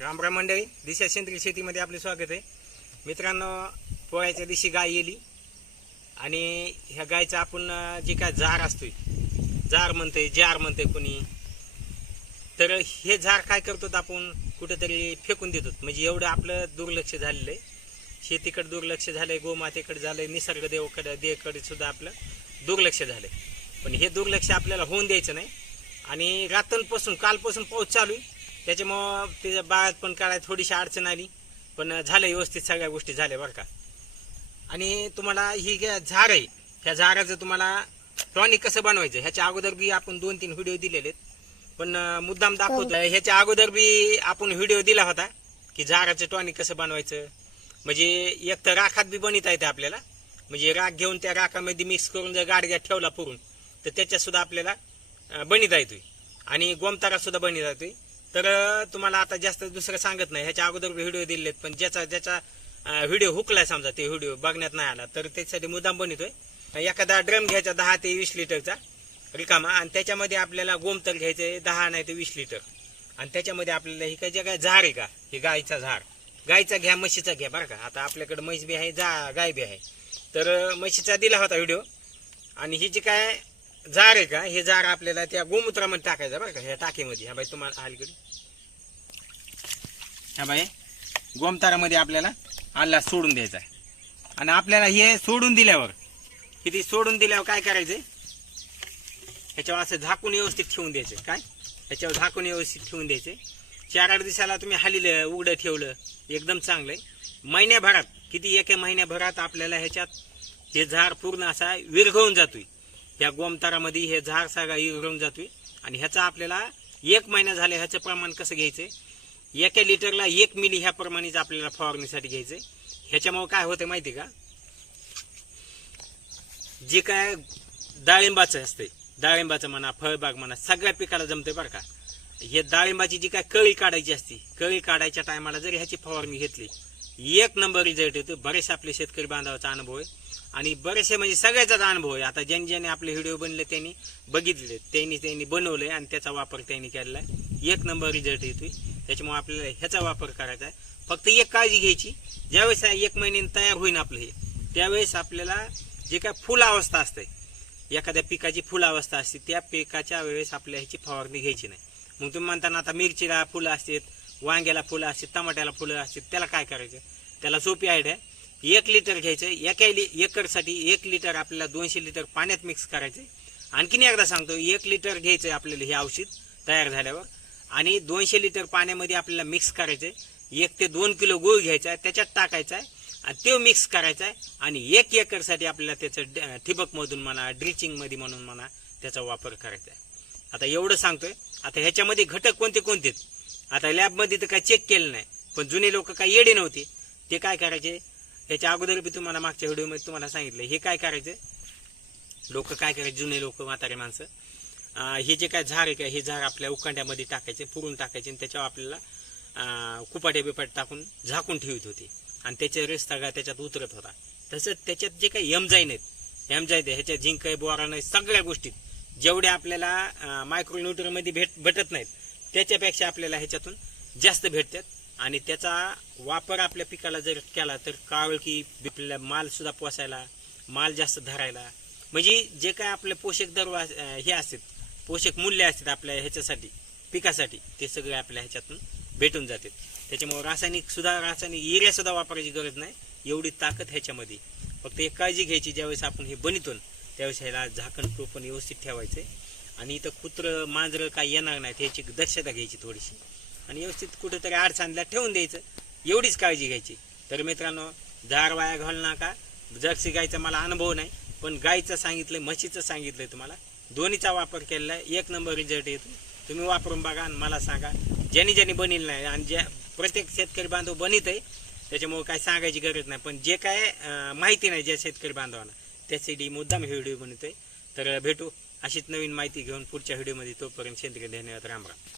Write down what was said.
रामराम मंडळी दिशा सेंद्रिय शेतीमध्ये आपले स्वागत आहे. मित्रांनो पोळ्याच्या दिवशी गाय येली आणि ह्या गायचं आपण जे काय झार असतोय जार म्हणते जार म्हणते कोणी तर हे झार काय करतो आपण कुठेतरी फेकून देतो म्हणजे एवढं आपलं दुर्लक्ष झालेलं आहे. शेतीकडे दुर्लक्ष झालंय गोमातेकडे झालंय निसर्ग देवकडे देवकडे सुद्धा आपलं दुर्लक्ष झालंय. पण हे दुर्लक्ष आपल्याला होऊन द्यायचं नाही. आणि रात्रपासून कालपासून पाऊस चालू आहे. त्याच्यामुळं त्याच्या बाळात पण काढायला थोडीशी अडचण आली. पण झालं व्यवस्थित सगळ्या गोष्टी झाल्या बरं का. आणि तुम्हाला ही झाड आहे. त्या झाडाचं तुम्हाला टॉनिक कसं बनवायचं? ह्याच्या अगोदर बी आपण दोन तीन व्हिडिओ दिलेले पण मुद्दाम दाखवतो ह्याच्या अगोदर बी आपण व्हिडिओ दिला होता की झाडाचं टॉनिक कसं बनवायचं? म्हणजे एक तर राखात बी बनवता येते आपल्याला. म्हणजे राख घेऊन त्या राखामध्ये मिक्स करून जर गाडग्या ठेवला पुरून तर त्याच्यात सुद्धा आपल्याला अं, बनवता येतोय. आणि गोमतारा सुद्धा बनवता येतोय. तर तुम्हाला आता जास्त दुसरं सांगत नाही. ह्याच्या अगोदर व्हिडिओ दिलेत पण ज्याचा ज्याचा व्हिडिओ हुकलाय समजा ते व्हिडिओ बघण्यात नाही आला तर त्याच्यासाठी मुद्दाम बनवतोय एखादा ड्रम घ्यायचा दहा ते वीस लिटरचा रिकामा आणि त्याच्यामध्ये आपल्याला गोमतर घ्यायचं दहा नाही ते वीस लिटर. आणि त्याच्यामध्ये आपल्याला ही काय जे काय झाड आहे का? हे गायचा झाड. गायचा घ्या म्हशीचा घ्या बरं का? आता आपल्याकडे म्हैस बी आहे जा गाय बी आहे. तर म्हशीचा दिला होता व्हिडिओ. आणि ही जी काय झाड आहे का? हे झाड आपल्याला त्या गोमूत्रामध्ये टाकायचं बरं का ह्या टाकीमध्ये. ह्या बाई तुम्हाला अलीकडे ह्या बाई गोमतारामध्ये आपल्याला आल्ला सोडून द्यायचा आहे. आणि आपल्याला हे सोडून दिल्यावर किती सोडून दिल्यावर काय करायचं? ह्याच्यावर असं झाकून व्यवस्थित ठेवून द्यायचं. काय? ह्याच्यावर झाकून व्यवस्थित ठेवून द्यायचे. चार आठ दिवसाला तुम्ही हालिलं उघडं ठेवलं एकदम चांगलं आहे. महिन्याभरात किती एका महिन्याभरात आपल्याला ह्याच्यात हे झाड पूर्ण असा विरघळून जातोय. या गोमतारामध्ये हे झाड सगळा विरघळून जातोय. आणि ह्याचा आपल्याला एक महिना झाला ह्याचं प्रमाण कसं घ्यायचंय एका लिटरला एक मिली ह्या प्रमाणेच आपल्याला फवारणीसाठी घ्यायचं. ह्याच्यामुळे काय होतं माहिती का? जे काय डाळिंबाचं असते डाळिंबाचं म्हणा फळबाग म्हणा सगळ्या पिकाला जमते बरं का. हे डाळिंबाची जी काय कळी काढायची असते कळी काढायच्या टायमाला जरी ह्याची फवारणी घेतली एक नंबर रिझल्ट येतो बरेचसे आपले शेतकरी बांधवाचा अनुभव आहे. आणि बरेचसे म्हणजे सगळ्याचाच अनुभव आहे. आता ज्यांनी ज्यांनी आपले व्हिडिओ बनले त्यांनी बघितले त्यांनी त्यांनी बनवले आणि त्याचा वापर त्यांनी केलेला आहे. एक नंबर रिझल्ट येतोय. त्याच्यामुळे आपल्याला ह्याचा वापर करायचा आहे. फक्त एक काळजी घ्यायची. ज्यावेळेस एक महिन्याने तयार होईन आपलं हे त्यावेळेस आपल्याला जे काय फुल अवस्था असते एखाद्या पिकाची फुल अवस्था असते त्या पिकाच्या वेळेस आपल्या ह्याची फवारणी घ्यायची नाही. मग तुम्ही म्हणताना आता मिरचीला फुलं असतात वांग्याला फुलं असतील टमाट्याला फुलं असतील त्याला काय करायचं? त्याला सोपी आयडिया एक लिटर घ्यायचं एका लि एकरसाठी एक लिटर आपल्याला दोनशे लिटर पाण्यात मिक्स करायचं आणखीन एकदा सांगतो एक लिटर घ्यायचं आहे आपल्याला हे औषध तयार झाल्यावर. आणि दोनशे लिटर पाण्यामध्ये आपल्याला मिक्स करायचंय. एक ते दोन किलो गूळ घ्यायचा आहे त्याच्यात टाकायचा आहे आणि ते मिक्स करायचा आहे आणि एक एकरसाठी आपल्याला त्याचं ठिबकमधून म्हणा ड्रिचिंगमध्ये म्हणून म्हणा त्याचा वापर करायचा आहे आता एवढं सांगतोय. आता ह्याच्यामध्ये घटक कोणते कोणते आहेत? आता लॅबमध्ये तर काय चेक केलं नाही. पण जुने लोक काय येडे नव्हते. ते काय करायचे? याच्या अगोदर बी तुम्हाला मागच्या व्हिडिओमध्ये तुम्हाला सांगितलं. हे काय करायचं? लोक काय करायचे? जुने लोक म्हातारे माणसं. हे जे काय झाड आहे का? हे झाड आपल्या उकांड्यामध्ये टाकायचे पुरून टाकायचे आणि त्याच्यावर आपल्याला कुपाटे बिपाट टाकून झाकून ठेवत होते. आणि त्याच्या रेस सगळा त्याच्यात उतरत होता. तसंच त्याच्यात जे काही एमजाईन आहेत एमजाईन ह्याच्यात झिंक आहे बोरान नाही सगळ्या गोष्टीत जेवढ्या आपल्याला मायक्रोन्युट्रमध्ये भेट भेटत नाहीत त्याच्यापेक्षा आपल्याला ह्याच्यातून जास्त भेटतात. आणि त्याचा वापर आपल्या पिकाला जर केला तर कावळ की आपल्याला मालसुद्धा पोसायला माल जास्त धरायला. म्हणजे जे काय आपले पोषक दर हे असतात पोषक मूल्य असतात आपल्या ह्याच्यासाठी पिकासाठी ते सगळे आपल्या ह्याच्यातून भेटून जातात. त्याच्यामुळे रासायनिक सुद्धा रासायनिक युरिया सुद्धा वापरायची गरज नाही. एवढी ताकद ह्याच्यामध्ये. फक्त एक काळजी घ्यायची ज्यावेळेस आपण हे बनितो त्यावेळेस ह्याला झाकण टोपण व्यवस्थित ठेवायचंय. आणि इथं कुत्र मांजरं काही येणार नाहीत ह्याची दक्षता घ्यायची थोडीशी. आणि व्यवस्थित कुठेतरी अडचणला ठेवून द्यायचं एवढीच काळजी घ्यायची. तर मित्रांनो झाड वाया घाल नका. जर्सी गायचा मला अनुभव नाही पण गायचं सांगितलं म्हशीचं सांगितलंय तुम्हाला. दोन्हीचा वापर केलेला आहे. एक नंबर रिझल्ट येतो तुम्ही वापरून बघा आणि मला सांगा. ज्यांनी ज्यांनी बनील नाही आणि ज्या प्रत्येक शेतकरी बांधव बनित आहे त्याच्यामुळे काय सांगायची गरज नाही. पण जे काय माहिती नाही ज्या शेतकरी बांधवांना त्यासाठी मुद्दाम हे व्हिडिओ बनवतोय. तर भेटू. अशीच नवीन माहिती घेऊन पुढच्या व्हिडिओमध्ये तोपर्यंत सेंद्रिय धन्यवाद रामराम